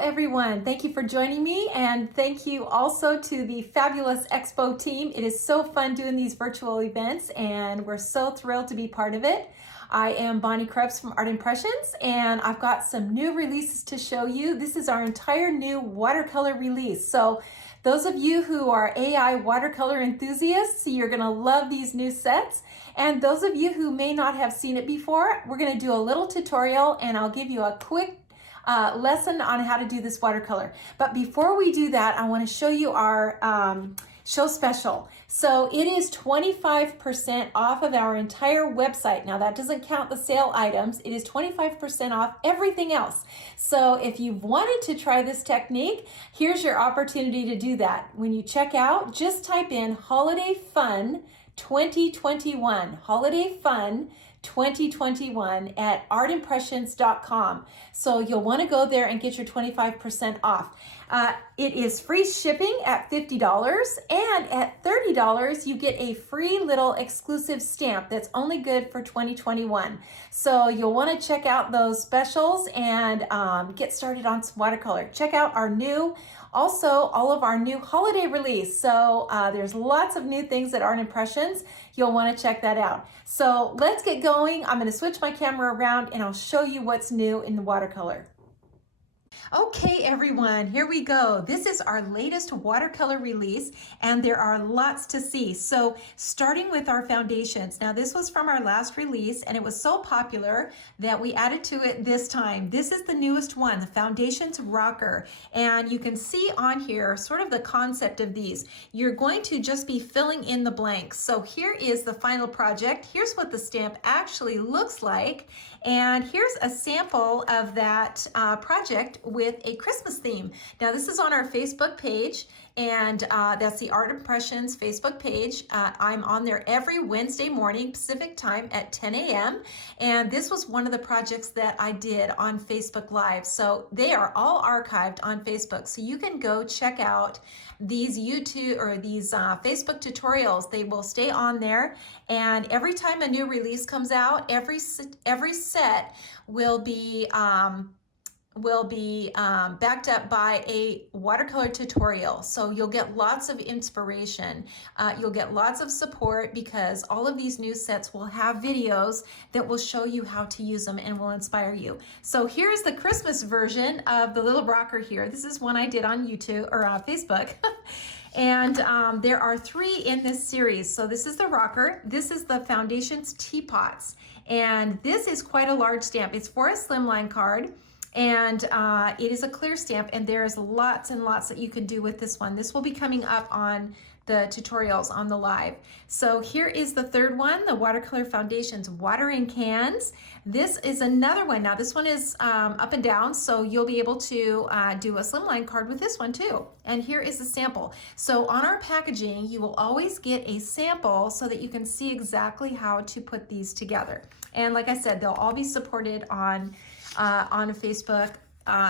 everyone. Thank you for joining me, and thank you also to the fabulous Expo team. It is so fun doing these virtual events, and we're so thrilled to be part of it. I am Bonnie Krebs from Art Impressions, and I've got some new releases to show you. This is our entire new watercolor release. So those of you who are AI watercolor enthusiasts, you're going to love these new sets. And those of you who may not have seen it before, we're going to do a little tutorial, and I'll give you a quick lesson on how to do this watercolor. But before we do that, I want to show you our show special. So it is 25% off of our entire website. Now that doesn't count the sale items. It is 25% off everything else. So if you've wanted to try this technique, here's your opportunity to do that. When you check out, just type in Holiday Fun 2021, Holiday Fun 2021 at artimpressions.com. So you'll want to go there and get your 25% off. It is free shipping at $50, and at $30 you get a free little exclusive stamp that's only good for 2021. So you'll want to check out those specials and get started on some watercolor. Check out our new, also all of our new holiday release. So there's lots of new things at Art Impressions. You'll want to check that out. So let's get going. I'm going to switch my camera around and I'll show you what's new in the watercolor. Okay, everyone, here we go. This is our latest watercolor release, and there are lots to see. So starting with our foundations. Now, this was from our last release, and it was so popular that we added to it this time. This is the newest one, the Foundations Rocker. And you can see on here sort of the concept of these. You're going to just be filling in the blanks. So here is the final project. Here's what the stamp actually looks like. And here's a sample of that project with a Christmas theme. Now this is on our Facebook page, and that's the Art Impressions Facebook page. I'm on there every Wednesday morning Pacific time at 10 a.m. And this was one of the projects that I did on Facebook Live. So they are all archived on Facebook. So you can go check out these YouTube or these Facebook tutorials. They will stay on there, and every time a new release comes out, every set will be backed up by a watercolor tutorial. So you'll get lots of inspiration. You'll get lots of support, because all of these new sets will have videos that will show you how to use them and will inspire you. So here's the Christmas version of the little rocker here. This is one I did on YouTube or Facebook. And there are 3 in this series. So this is the rocker. This is the Foundations Teapots. And this is quite a large stamp. It's for a slimline card. And it is a clear stamp, and there's lots and lots that you can do with this one. This will be coming up on the tutorials on the live. So here is the third one, the Watercolor Foundations Watering Cans. This is another one. Now this one is up and down, so you'll be able to do a slimline card with this one too. And here is the sample. So on our packaging, you will always get a sample so that you can see exactly how to put these together. And like I said, they'll all be supported on Facebook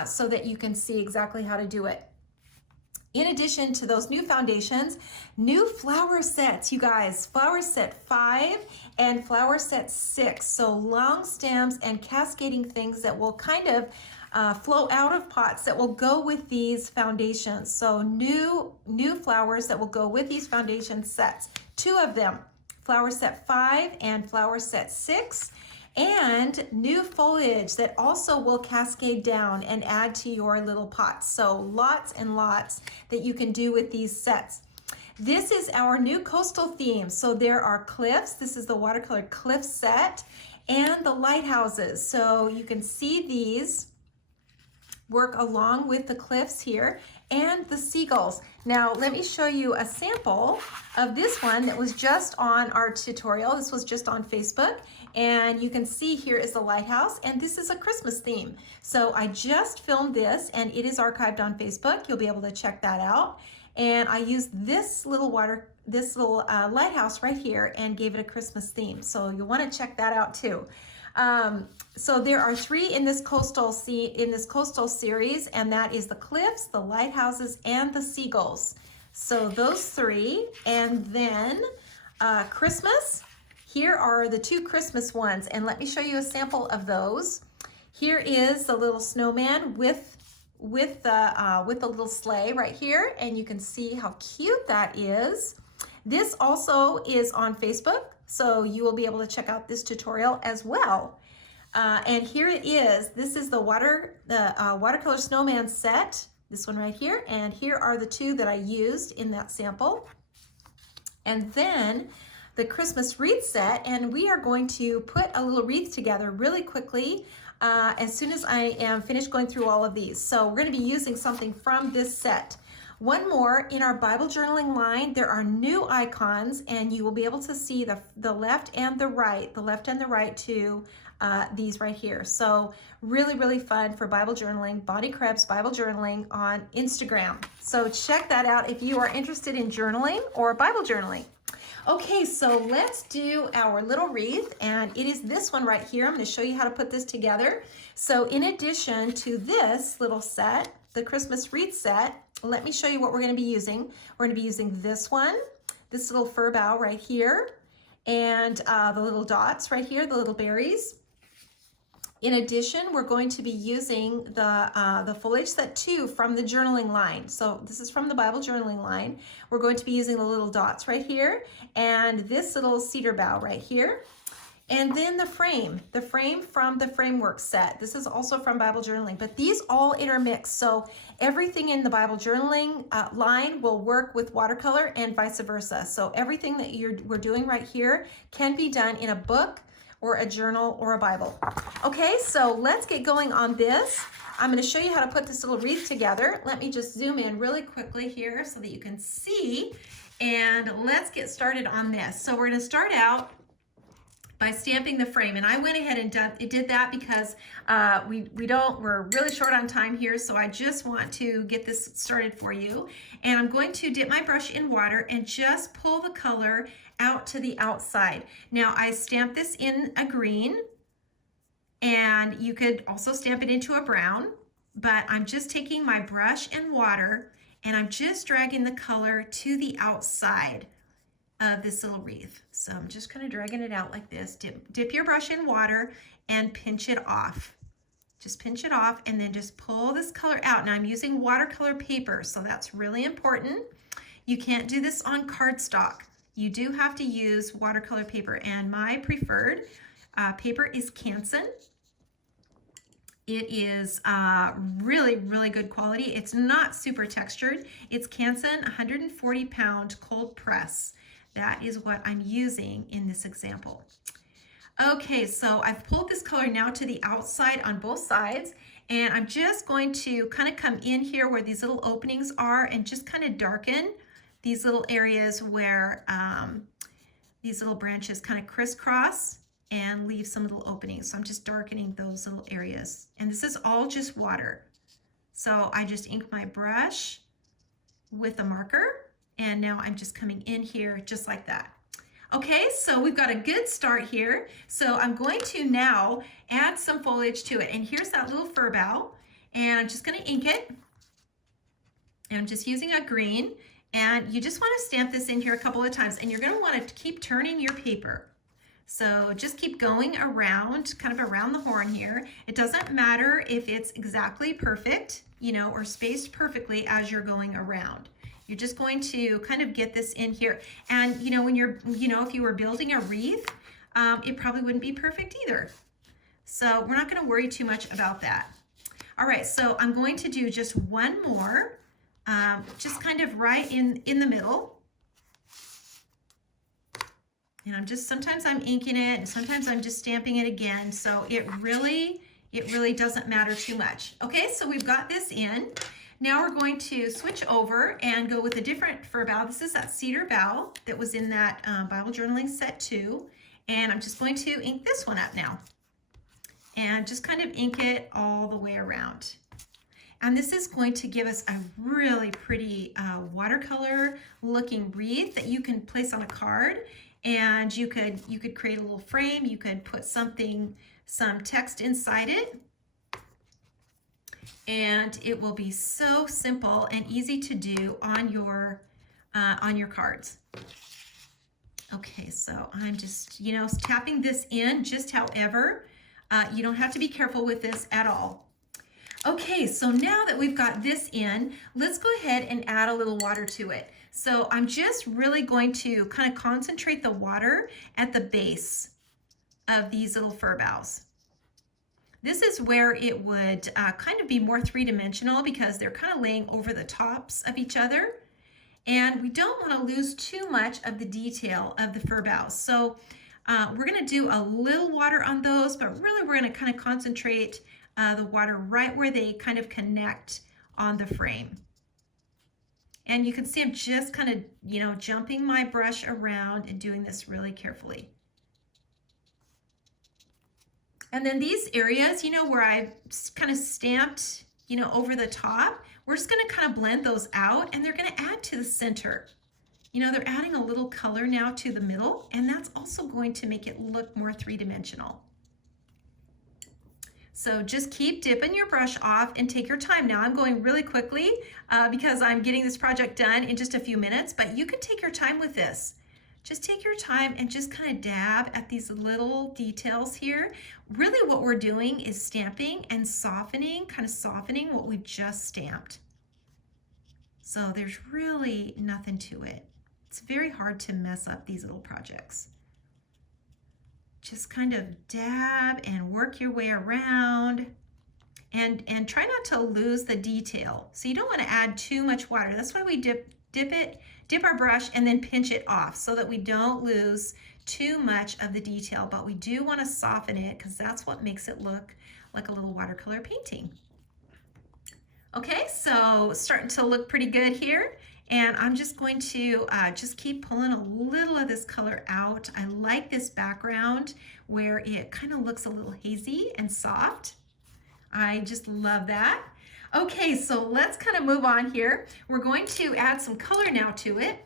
so that you can see exactly how to do it. In addition to those new foundations, new flower sets, you guys, flower set 5 and flower set 6. So long stems and cascading things that will kind of flow out of pots that will go with these foundations. So new flowers that will go with these foundation sets. 2 of them, flower set 5 and flower set 6. And new foliage that also will cascade down and add to your little pots. So lots and lots that you can do with these sets. This is our new coastal theme. So there are cliffs. This is the watercolor cliff set, and the lighthouses. So you can see these work along with the cliffs here, and the seagulls. Now let me show you a sample of this one that was just on our tutorial. This was just on Facebook, and you can see here is the lighthouse, and this is a Christmas theme. So I just filmed this, and it is archived on Facebook. You'll be able to check that out. And I used this little lighthouse right here and gave it a Christmas theme. So you'll want to check that out too. So there are 3 in this coastal series, and that is the cliffs, the lighthouses, and the seagulls. So those 3, and then Christmas. Here are the 2 Christmas ones, and let me show you a sample of those. Here is the little snowman with with the little sleigh right here, and you can see how cute that is. This also is on Facebook, so you will be able to check out this tutorial as well. And here it is. This is the watercolor snowman set, this one right here, and here are the two that I used in that sample. And then the Christmas wreath set, and we are going to put a little wreath together really quickly as soon as I am finished going through all of these. So we're going to be using something from this set. One more, in our Bible journaling line, there are new icons, and you will be able to see the left and the right to these right here. So really, really fun for Bible journaling, Bonnie Krebs Bible Journaling on Instagram. So check that out if you are interested in journaling or Bible journaling. Okay, so let's do our little wreath, and it is this one right here. I'm going to show you how to put this together. So in addition to this little set, the Christmas wreath set, let me show you what we're going to be using. We're going to be using this one, this little fir bough right here, and the little dots right here, the little berries. In addition, we're going to be using the foliage set 2 from the journaling line. So this is from the Bible journaling line. We're going to be using the little dots right here and this little cedar bough right here. And then the frame from the framework set. This is also from Bible journaling, but these all intermix. So everything in the Bible journaling line will work with watercolor and vice versa. So everything that we're doing right here can be done in a book or a journal or a Bible. Okay, so let's get going on this. I'm going to show you how to put this little wreath together. Let me just zoom in really quickly here so that you can see, and let's get started on this. So we're going to start out by stamping the frame, and I went ahead and did that because we're really short on time here, so I just want to get this started for you. And I'm going to dip my brush in water and just pull the color out to the outside. Now I stamped this in a green, and you could also stamp it into a brown, but I'm just taking my brush and water and I'm just dragging the color to the outside of this little wreath. So I'm just kind of dragging it out like this. Dip your brush in water and pinch it off. Just pinch it off and then just pull this color out. Now I'm using watercolor paper, so that's really important. You can't do this on cardstock. You do have to use watercolor paper, and my preferred paper is 𝐂𝐴𝐧𝐴. It is really, really good quality. It's not super textured. It's 𝐂𝐴𝐧𝐴 140-pound cold press. That is what I'm using in this example. Okay, so I've pulled this color now to the outside on both sides, and I'm just going to kind of come in here where these little openings are and just kind of darken these little areas where these little branches kind of crisscross and leave some little openings. So I'm just darkening those little areas. And this is all just water. So I just ink my brush with a marker, and now I'm just coming in here just like that. Okay, so we've got a good start here. So I'm going to now add some foliage to it. And here's that little fir bough, and I'm just gonna ink it. And I'm just using a green, and you just wanna stamp this in here a couple of times, and you're gonna wanna keep turning your paper. So just keep going around, kind of around the horn here. It doesn't matter if it's exactly perfect, you know, or spaced perfectly as you're going around. You're just going to kind of get this in here. And you know, when you're, you know, if you were building a wreath, it probably wouldn't be perfect either. So we're not gonna worry too much about that. All right, so I'm going to do just one more, just kind of right in the middle. And I'm just, sometimes I'm inking it and sometimes I'm just stamping it again. So it really doesn't matter too much. Okay, so we've got this in. Now we're going to switch over and go with a different fir bough. This is that cedar bough that was in that Bible journaling set 2. And I'm just going to ink this one up now. And just kind of ink it all the way around. And this is going to give us a really pretty watercolor looking wreath that you can place on a card. And you could create a little frame. You could put some text inside it. And it will be so simple and easy to do on your cards. Okay, so I'm just, you know, tapping this in just however. You don't have to be careful with this at all. Okay, so now that we've got this in, let's go ahead and add a little water to it. So I'm just really going to kind of concentrate the water at the base of these little fir boughs. This is where it would kind of be more three-dimensional because they're kind of laying over the tops of each other. And we don't want to lose too much of the detail of the fir boughs. So we're going to do a little water on those, but really we're going to kind of concentrate the water right where they kind of connect on the frame. And you can see I'm just kind of, you know, jumping my brush around and doing this really carefully. And then these areas, you know, where I've kind of stamped, you know, over the top, we're just going to kind of blend those out, and they're going to add to the center. You know, they're adding a little color now to the middle, and that's also going to make it look more three-dimensional. So just keep dipping your brush off and take your time. Now I'm going really quickly because I'm getting this project done in just a few minutes, but you can take your time with this. Just take your time and just kind of dab at these little details here. Really what we're doing is stamping and softening, kind of softening what we just stamped. So there's really nothing to it. It's very hard to mess up these little projects. Just kind of dab and work your way around and try not to lose the detail. So you don't want to add too much water. That's why we dip our brush and then pinch it off so that we don't lose too much of the detail, but we do want to soften it because that's what makes it look like a little watercolor painting. Okay, so starting to look pretty good here. And I'm just going to just keep pulling a little of this color out. I like this background where it kind of looks a little hazy and soft. I just love that. Okay, so let's kind of move on here. We're going to add some color now to it.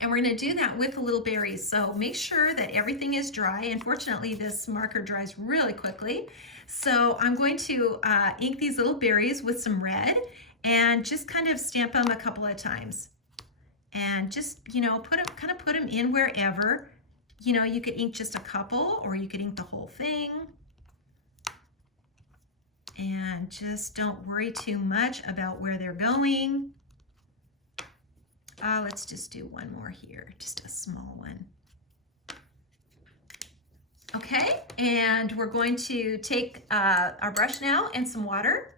And we're going to do that with the little berries. So make sure that everything is dry. Unfortunately, this marker dries really quickly. So I'm going to ink these little berries with some red and just kind of stamp them a couple of times. And just, you know, kind of put them in wherever. You know, you could ink just a couple or you could ink the whole thing. And just don't worry too much about where they're going. Let's just do one more here, just a small one. Okay, and we're going to take our brush now and some water,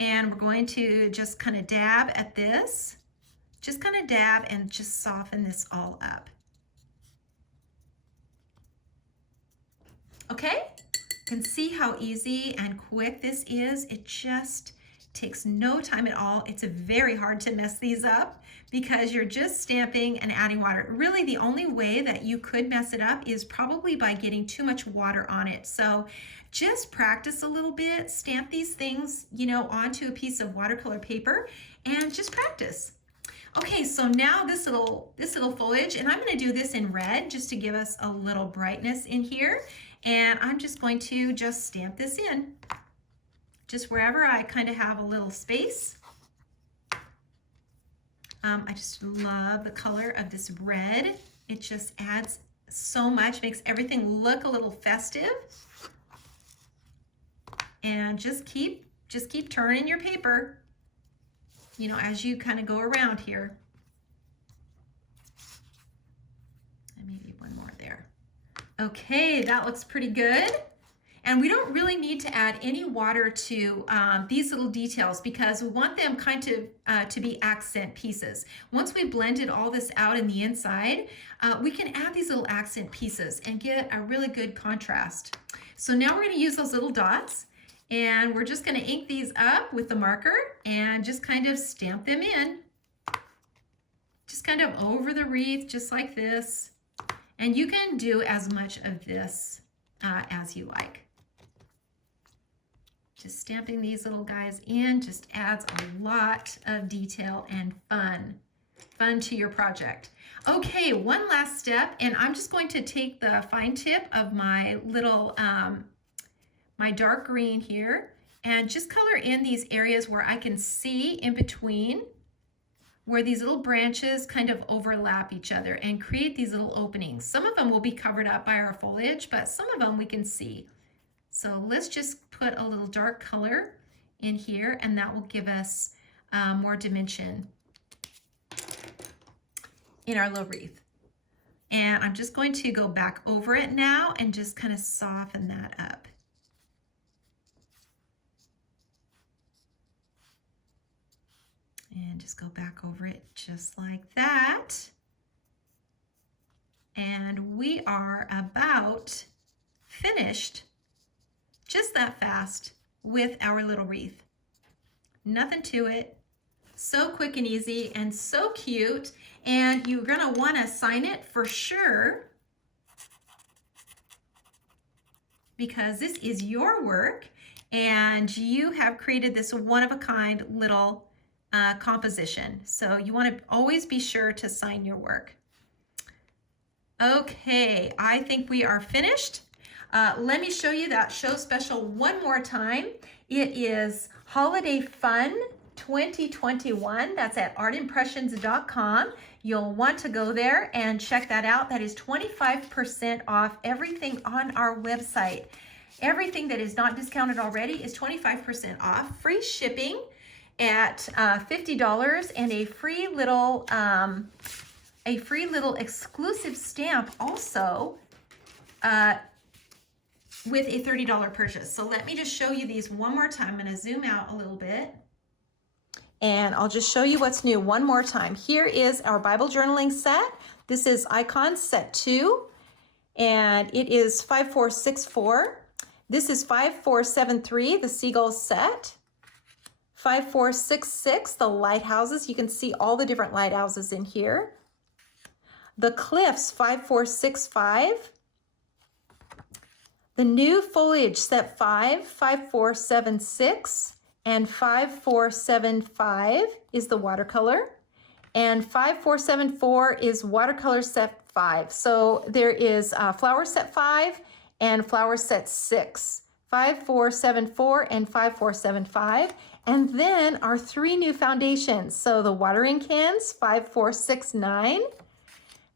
and we're going to just kind of dab at this. Just kind of dab and just soften this all up. Okay, you can see how easy and quick this is. It just takes no time at all. It's very hard to mess these up because you're just stamping and adding water. Really, the only way that you could mess it up is probably by getting too much water on it. So just practice a little bit, stamp these things, you know, onto a piece of watercolor paper and just practice. Okay, so now this little foliage, and I'm going to do this in red just to give us a little brightness in here. And I'm just going to just stamp this in. Just wherever I kind of have a little space. I just love the color of this red. It just adds so much, makes everything look a little festive. And just keep turning your paper, you know, as you kind of go around here. And maybe one more there. Okay, that looks pretty good. And we don't really need to add any water to these little details because we want them kind of to be accent pieces. Once we blended all this out in the inside, we can add these little accent pieces and get a really good contrast. So now we're going to use those little dots, and we're just going to ink these up with the marker and just kind of stamp them in. Just kind of over the wreath, just like this. And you can do as much of this as you like. Just stamping these little guys in just adds a lot of detail and fun to your project. Okay, one last step, and I'm just going to take the fine tip of my little, my dark green here, and just color in these areas where I can see in between, where these little branches kind of overlap each other and create these little openings. Some of them will be covered up by our foliage, but some of them we can see. So let's just put a little dark color in here, and that will give us more dimension in our little wreath. And I'm just going to go back over it now and just kind of soften that up. And just go back over it just like that. And we are about finished just that fast with our little wreath. Nothing to it. So quick and easy and so cute. And you're gonna wanna sign it for sure, because this is your work and you have created this one-of-a-kind little composition. So you wanna always be sure to sign your work. Okay, I think we are finished. Let me show you that show special one more time. It is Holiday Fun 2021. That's at artimpressions.com. You'll want to go there and check that out. That is 25% off everything on our website. Everything that is not discounted already is 25% off. Free shipping at $50 and a free little exclusive stamp also with a $30 purchase. So let me just show you these one more time. I'm going to zoom out a little bit. And I'll just show you what's new one more time. Here is our Bible journaling set. This is Icon Set 2, and it is 5464. This is 5473, the Seagull set. 5466, the lighthouses. You can see all the different lighthouses in here. The Cliffs, 5465. The New Foliage Set 5, 5476. And 5475 is the watercolor, and 5474 is watercolor set 5. So there is flower set 5 and flower set 6, 5474 and 5475. And then our 3 new foundations. So the watering cans, 5469,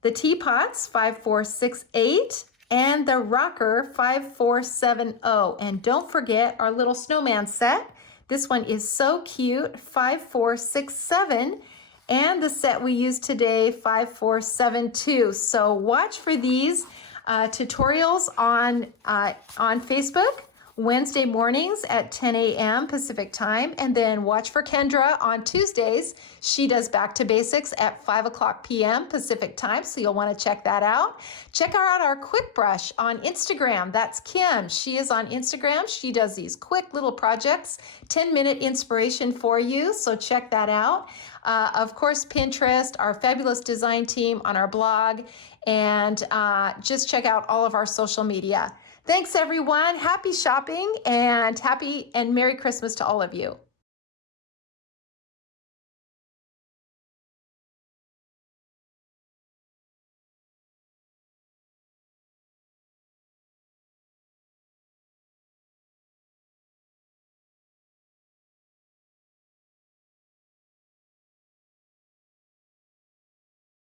the teapots, 5468, and the rocker, 5470. And don't forget our little snowman set. This one is so cute, 5467, and the set we used today, 5472. So watch for these tutorials on Facebook Wednesday mornings at 10 a.m. Pacific time, and then watch for Kendra on Tuesdays. She does Back to Basics at 5 o'clock p.m. Pacific time, so you'll want to check that out. Check out our Quick Brush on Instagram. That's Kim. She is on Instagram. She does these quick little projects, 10-minute inspiration for you, so check that out. Of course, Pinterest, our fabulous design team on our blog, and just check out all of our social media. Thanks, everyone. Happy shopping and happy and Merry Christmas to all of you.